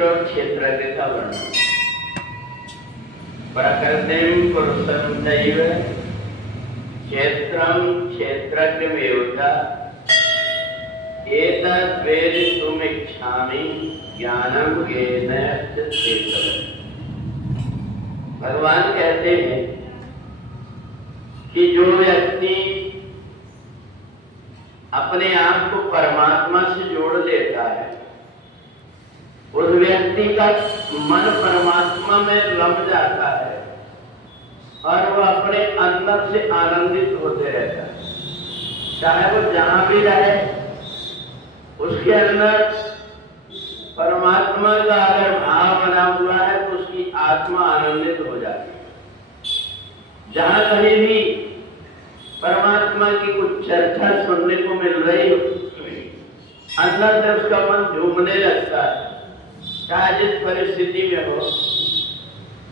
और क्षेत्रज्ञ का वर्णन। प्रकृतिं पुरुषं चैव क्षेत्रं क्षेत्रज्ञमेव च एतद्वेदितुमिच्छामि ज्ञानं येन चेतः। भगवान कहते हैं कि जो व्यक्ति अपने आप को परमात्मा से जोड़ लेता है, उस व्यक्ति का मन परमात्मा में रम जाता है और वो अपने अंदर से आनंदित होते रहता है। चाहे वो जहां भी रहे, उसके अंदर परमात्मा का अगर भाव बना हुआ है तो उसकी आत्मा आनंदित हो जाती है। जहां कहीं भी परमात्मा की कुछ चर्चा सुनने को मिल रही हो, अंदर से उसका मन झूमने लगता है। चाहे जिस परिस्थिति में हो,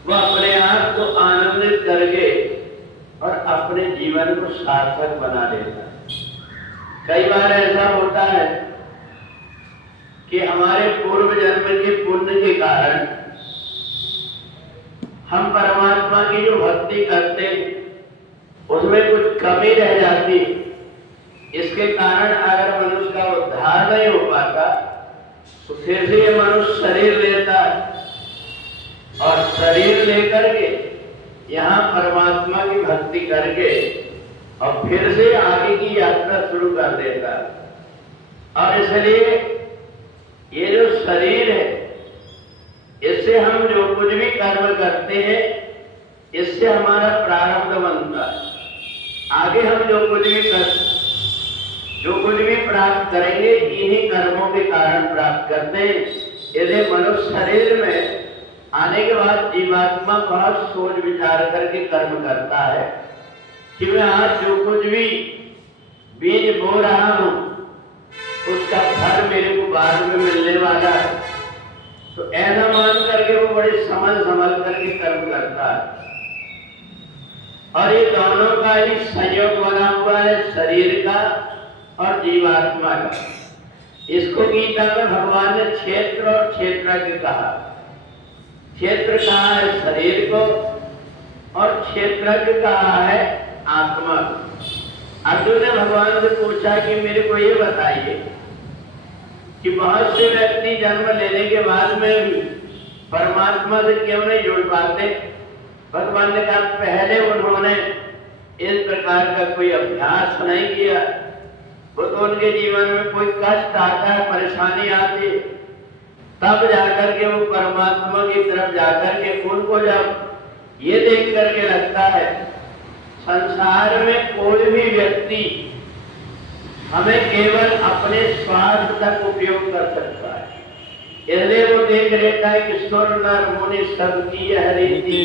वह अपने आप को आनंदित करके और अपने जीवन को सार्थक बना लेता है। कई बार ऐसा होता है कि हमारे पूर्व जन्म के पुण्य के कारण हम परमात्मा की जो भक्ति करते उसमें कुछ कमी रह जाती। इसके कारण अगर मनुष्य का उद्धार नहीं हो पाता तो फिर से ये मनुष्य शरीर लेता है और शरीर लेकर के यहाँ परमात्मा की भक्ति करके और फिर से आगे की यात्रा शुरू कर देता है। और इसलिए ये जो शरीर है, इससे हम जो कुछ भी कर्म करते हैं, इससे हमारा प्रारब्ध बनता है। आगे हम जो कुछ भी प्राप्त करेंगे, इन्हीं कर्मों के कारण प्राप्त करते हैं। यदि मनुष्य शरीर में आने के बाद जीवात्मा बहुत सोच विचार करके कर्म करता है कि मैं आज जो कुछ भी बीज बो रहा हूं उसका फल मेरे को बाद में मिलने वाला है, तो ऐसा मान करके वो बड़े संभल करके कर्म करता है। और ये दोनों का ही संयोग बना हुआ है, शरीर का और जीवात्मा का। इसको गीता में भगवान ने क्षेत्र और क्षेत्रज्ञ कहा। क्षेत्र कहा है शरीर को और क्षेत्रज्ञ कहा है आत्मा को। अर्जुन ने भगवान से पूछा कि मेरे को ये बताइए कि बहुत से व्यक्ति जन्म लेने के बाद में भी परमात्मा से क्यों नहीं जुड़ पाते। भगवान ने कहा पहले उन्होंने इस प्रकार का कोई अभ्यास नहीं किया, वो तो उनके जीवन में कोई कष्ट आता है, परेशानी आती, तब जाकर के वो परमात्मा की तरफ जाकर के उनको जब ये देख करके लगता है संसार में कोई भी व्यक्ति हमें केवल अपने स्वार्थ तक उपयोग कर सकता है, इसलिए वो देख लेता है कि सुर नर मुनि सबकी यह रीति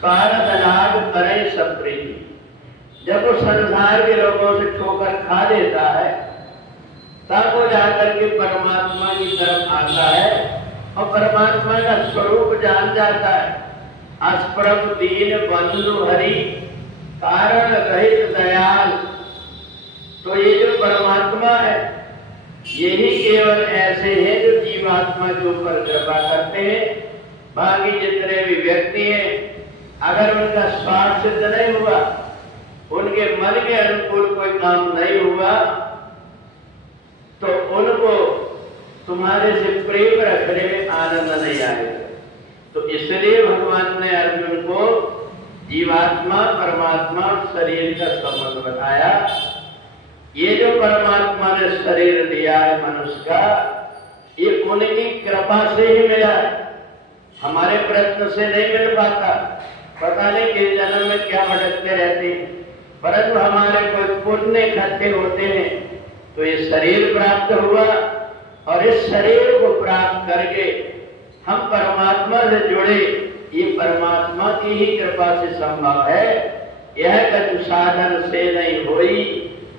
स्वार्थ लाभ करे सब प्रीति। जब वो संसार के लोगों से ठोकर खा देता है, तब वो जाकर के परमात्मा की तरफ आता है और परमात्मा का स्वरूप जान जाता है। अस्प्रभ दीन बंधु हरि कारण रहित दयाल। तो ये जो परमात्मा है, यही केवल ऐसे हैं जो जीवात्मा के ऊपर कृपा करते हैं। बाकी जितने भी व्यक्ति हैं, अगर उनका स्वार्थ सिद्ध नहीं हुआ, उनके मन के अनुकूल कोई काम नहीं हुआ, तो उनको तुम्हारे से प्रेम रखने में आनंद नहीं आएगा। तो इसलिए भगवान ने अर्जुन को जीवात्मा, परमात्मा और शरीर का संबंध बताया। ये जो परमात्मा ने शरीर दिया है मनुष्य का, ये उनकी कृपा से ही मिला है, हमारे प्रयत्न से नहीं मिल पाता। पता नहीं किस जन्म में क्या भटकते रहते हैं, परंतु हमारे कोई पुण्य इकट्ठे होते हैं तो ये शरीर प्राप्त हुआ, और इस शरीर को प्राप्त करके हम परमात्मा से जुड़े। ये परमात्मा की ही कृपा से संभव है। यह कछु साधन से नहीं होई,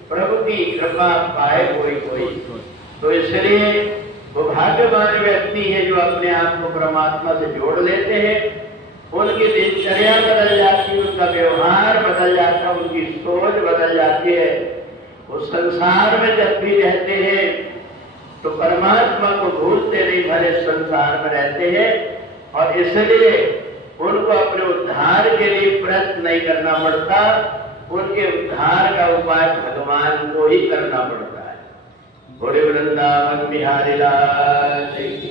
प्रभु की कृपा पाए कोई। तो इसलिए वो भाग्यवान व्यक्ति है जो अपने आप को परमात्मा से जोड़ लेते हैं। उनकी दिनचर्या बदल जाती है, उनका व्यवहार बदल जाता है, उनकी सोच बदल जाती है। वो संसार में जब भी रहते हैं तो परमात्मा को भूलते नहीं भले संसार में रहते हैं, और इसलिए उनको अपने उद्धार के लिए प्रयत्न नहीं करना पड़ता, उनके उद्धार का उपाय भगवान को ही करना पड़ता है। बोले वृंदावन बिहारी लाल की।